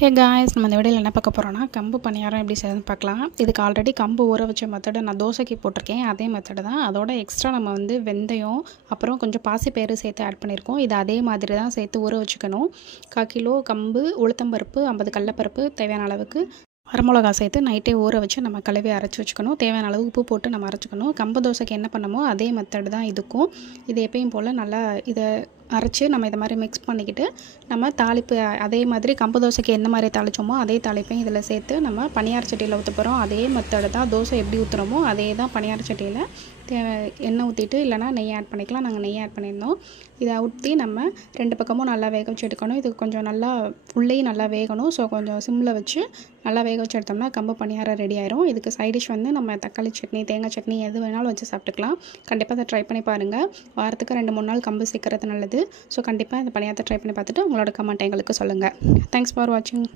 Hey guys, நம்ம இந்த வீடியோவில் என்ன பார்க்க போகிறோன்னா கம்பு பணியாரம் எப்படி செய்யணும்னு பார்க்கலாம். இதுக்கு ஆல்ரெடி கம்பு ஊற வச்ச மெத்தடை நான் தோசைக்கு போட்டிருக்கேன். அதே மெத்தடு தான். அதோட எக்ஸ்ட்ரா நம்ம வெந்தயம் அப்புறம் கொஞ்சம் பாசிப்பயிறு சேர்த்து ஆட் பண்ணியிருக்கோம். இது அதே மாதிரி தான் சேர்த்து ஊற வச்சுக்கணும். 1/4 கிலோ கம்பு, உளுத்தம்பருப்பு, 50 கடலப்பருப்பு, தேவையான அளவுக்கு வரமிளகா சேர்த்து நைட்டே ஊற வச்சு நம்ம கழுவி அரைச்சி வச்சுக்கணும். தேவையான அளவு உப்பு போட்டு நம்ம அரைச்சிக்கணும். கம்பு தோசைக்கு என்ன பண்ணமோ அதே மெத்தடு தான் இதுக்கும். இது எப்பயும் போல் நல்லா இதை அரைச்சி நம்ம இதை மாதிரி மிக்ஸ் பண்ணிக்கிட்டு நம்ம தாளிப்பு அதே மாதிரி கம்பு தோசைக்கு எந்த மாதிரி தாளித்தோமோ அதே தாளிப்பையும் இதில் சேர்த்து நம்ம பணியார சட்டியில் ஊற்ற போகிறோம். அதே மெத்தடு தான். தோசை எப்படி ஊற்றுறோமோ அதே தான் பணியார சட்டியில் எண்ணெய் ஊற்றிட்டு இல்லைனா நெய் ஆட் பண்ணிக்கலாம். நாங்கள் நெய் ஆட் பண்ணியிருந்தோம். இதை ஊற்றி நம்ம 2 பக்கமும் நல்லா வேக வச்சு எடுக்கணும். இது கொஞ்சம் நல்லா உள்ளேயும் நல்லா வேகணும். ஸோ கொஞ்சம் சிம்மில் வச்சு நல்லா வேக வச்சு எடுத்தோம்னா கம்பு பணியாரம் ரெடி ஆயிரும். இதுக்கு சைடிஷ் நம்ம தக்காளி சட்னி, தேங்காய் சட்னி எது வேணாலும் வச்சு சாப்பிட்டுக்கலாம். கண்டிப்பாக அதை ட்ரை பண்ணி பாருங்கள். வாரத்துக்கு 2-3 நாள் கம்பு சேர்க்கறது நல்லது. ஸோ கண்டிப்பாக இந்த பணியாரத்தை ட்ரை பண்ணி பார்த்துட்டு உங்களோட கமெண்ட் எங்களுக்கு சொல்லுங்கள். தேங்க்ஸ் ஃபார் வாட்சிங்.